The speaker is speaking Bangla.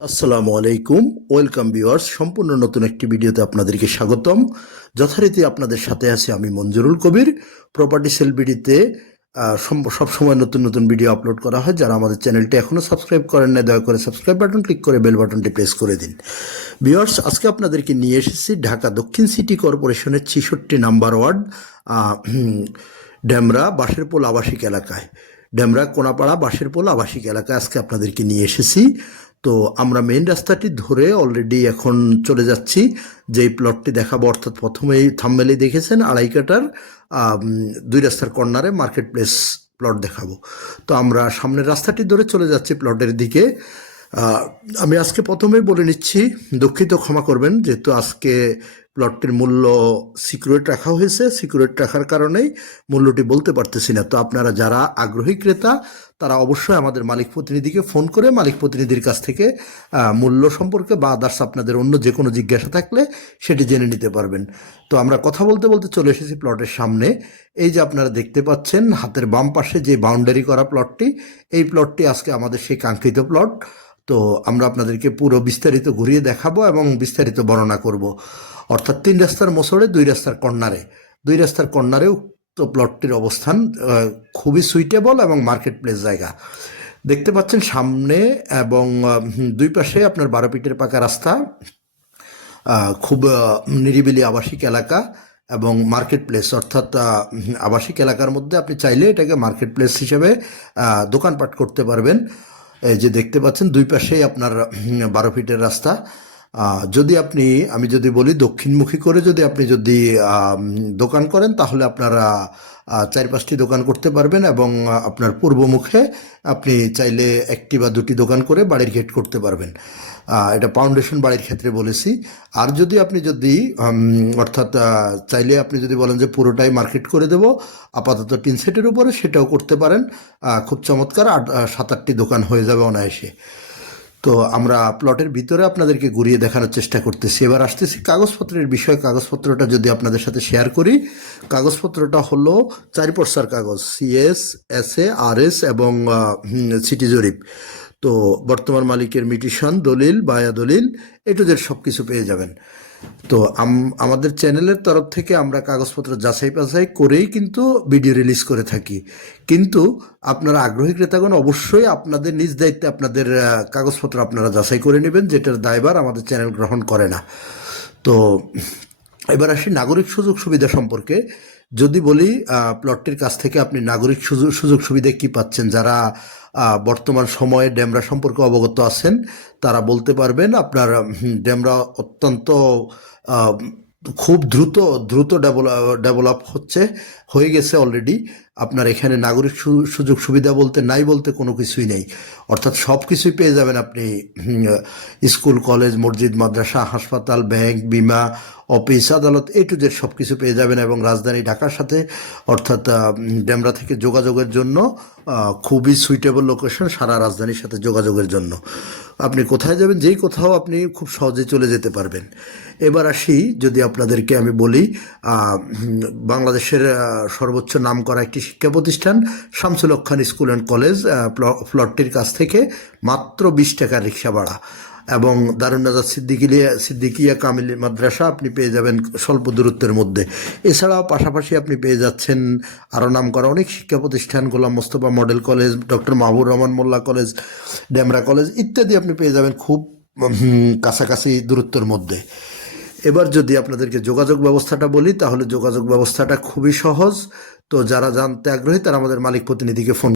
আসসালামু আলাইকুম, ওয়েলকাম ভিউয়ার্স, সম্পূর্ণ নতুন একটি ভিডিওতে আপনাদেরকে স্বাগতম। যথারীতি আপনাদের সাথে আছি আমি মঞ্জুরুল কবির। প্রপার্টি সেল বিডিতে সবসময় নতুন নতুন ভিডিও আপলোড করা হয়। যারা আমাদের চ্যানেলটি এখনও সাবস্ক্রাইব করেন না দয়া করে সাবস্ক্রাইব বাটন ক্লিক করে বেল বাটনটি প্রেস করে দিন। ভিউয়ার্স, আজকে আপনাদেরকে নিয়ে এসেছি ঢাকা দক্ষিণ সিটি কর্পোরেশনের ছিষট্টি নাম্বার ওয়ার্ড ড্যামরা বাঁশেরপোল আবাসিক এলাকায়। ড্যামরা কোনাপাড়া বাঁশেরপোল আবাসিক এলাকায় আজকে আপনাদেরকে নিয়ে এসেছি। তো আমরা মেন রাস্তাটি ধরে অলরেডি এখন চলে যাচ্ছি। যেই প্লটটি দেখাবো, অর্থাৎ প্রথমেই থাম্বেলেই দেখেছেন, আড়াই কাটার দুই রাস্তার কর্নারে মার্কেট প্লেস প্লট দেখাবো। তো আমরা সামনের রাস্তাটি ধরে চলে যাচ্ছি প্লটের দিকে। আমি আজকে প্রথমেই বলে নিচ্ছি, দুঃখিত, ক্ষমা করবেন, যেহেতু আজকে প্লটটির মূল্য সিকিউরেট রাখা হয়েছে সিকিউরেট রাখার কারণেই মূল্যটি বলতে পারতেছি না। তো আপনারা যারা আগ্রহী ক্রেতা, তারা অবশ্যই আমাদের মালিক প্রতিনিধিকে ফোন করে মালিক প্রতিনিধির কাছ থেকে মূল্য সম্পর্কে বা আদার্স আপনাদের অন্য যে কোনো জিজ্ঞাসা থাকলে সেটি জেনে নিতে পারবেন। তো আমরা কথা বলতে বলতে চলে এসেছি প্লটের সামনে। এই যে আপনারা দেখতে পাচ্ছেন, হাতের বাম পাশে যে বাউন্ডারি করা প্লটটি এই প্লটটি আজকে আমাদের সেই কাঙ্ক্ষিত প্লট তো আমরা আপনাদেরকে পুরো বিস্তারিত ঘুরিয়ে দেখাবো এবং বিস্তারিত বর্ণনা করব। অর্থাৎ তিন রাস্তার মোসড়ে, দুই রাস্তার কর্নারে দুই রাস্তার কর্নারে উক্ত প্লটটির অবস্থান খুবই সুইটেবল এবং মার্কেট প্লেস জায়গা। দেখতে পাচ্ছেন সামনে এবং দুই পাশে আপনার বারো ফিটের পাকা রাস্তা খুব নিরিবিলি আবাসিক এলাকা এবং মার্কেট প্লেস অর্থাৎ আবাসিক এলাকার মধ্যে আপনি চাইলে এটাকে মার্কেট প্লেস হিসেবে দোকানপাট করতে পারবেন। যে দেখতে পাচ্ছেন দুই পাশেই আপনার বারো ফিটের রাস্তা। যদি আপনি, আমি যদি বলি দক্ষিণমুখী করে যদি আপনি যদি দোকান করেন, তাহলে আপনারা চার পাঁচটি দোকান করতে পারবেন এবং আপনার পূর্বমুখে আপনি চাইলে একটি বা দুটি দোকান করে বাড়ির গেট করতে পারবেন। এটা ফাউন্ডেশন বাড়ির ক্ষেত্রে বলেছি। আর যদি আপনি যদি অর্থাৎ চাইলে আপনি যদি বলেন যে পুরোটাই মার্কেট করে দেব, আপাতত টিন সেটের উপরে সেটাও করতে পারেন। খুব চমৎকার, আট সাত, আটটি দোকান হয়ে যাবে অনায়াসে। তো আমরা প্লটের ভিতরে আপনাদেরকে ঘুরিয়ে দেখানোর চেষ্টা করতেছি। এবার আসতেছি কাগজপত্রের বিষয়ে। কাগজপত্রটা যদি আপনাদের সাথে শেয়ার করি, কাগজপত্রটা হলো চারি পর্সার কাগজ CS S A R S এবং সিটি জরিপ তো বর্তমান মালিকের মিটিশন, দলিল, বায়া দলিল এটুদের সব কিছু পেয়ে যাবেন। তো আমাদের চ্যানেলের তরফ থেকে আমরা কাগজপত্র যাচাই বাছাই করেই কিন্তু ভিডিও রিলিজ করে থাকি। কিন্তু আপনারা আগ্রহী ক্রেতাগণ অবশ্যই আপনাদের নিজ দায়িত্বে আপনাদের কাগজপত্র আপনারা যাচাই করে নেবেন, যেটার দায়বার আমাদের চ্যানেল গ্রহণ করে না। তো এবার আসি নাগরিক সুযোগ সুবিধা সম্পর্কে। যদি বলি প্লটটির কাছ থেকে আপনি নাগরিক সুযোগ সুযোগ সুবিধা কি পাচ্ছেন? যারা বর্তমান সময়ে ড্যামরা সম্পর্কে অবগত আছেন, তারা বলতে পারবেন আপনার ড্যামরা অত্যন্ত খুব দ্রুত দ্রুত ডেভেলপ হচ্ছে, হয়ে গেছে অলরেডি আপনার এখানে নাগরিক সুযোগ সুবিধা বলতে নাই বলতে কোনো কিছুই নেই। অর্থাৎ সব কিছুই পেয়ে যাবেন আপনি স্কুল, কলেজ, মসজিদ, মাদ্রাসা, হাসপাতাল, ব্যাংক, বিমা, অফিস, আদালত, এ টু জেড সব কিছু পেয়ে যাবেন এবং রাজধানী ঢাকার সাথে, অর্থাৎ ডেমরা থেকে যোগাযোগের জন্য খুবই সুইটেবল লোকেশন সারা রাজধানীর সাথে যোগাযোগের জন্য। আপনি কোথায় যাবেন, যেই কোথাও আপনি খুব সহজে চলে যেতে পারবেন। এবার আসি, যদি আপনাদেরকে আমি বলি বাংলাদেশের সর্বোচ্চ নাম করা একটি শিক্ষা প্রতিষ্ঠান Shamsul Khan school and college প্লটটির কাছ থেকে মাত্র বিশ টাকা রিক্সা ভাড়া। এবং দারুন্নাজার সিদ্দিকিয়া সিদ্দিকিয়া কামিল মাদ্রাসা আপনি পেয়ে যাবেন স্বল্প দূরত্বের মধ্যে। এছাড়াও পাশাপাশি আপনি পেয়ে যাচ্ছেন আরও নাম করা অনেক শিক্ষা প্রতিষ্ঠান, Golam Mostafa model college, doctor Mahbur Rahman Molla college, Demra college ইত্যাদি আপনি পেয়ে যাবেন খুব কাছাকাছি দূরত্বের মধ্যে। এবার যদি আপনাদেরকে যোগাযোগ ব্যবস্থাটা বলি, তাহলে যোগাযোগ ব্যবস্থাটা খুবই সহজ। তো যারা জানতে আগ্রহী, তারা আমাদের মালিক প্রতিনিধিকে ফোন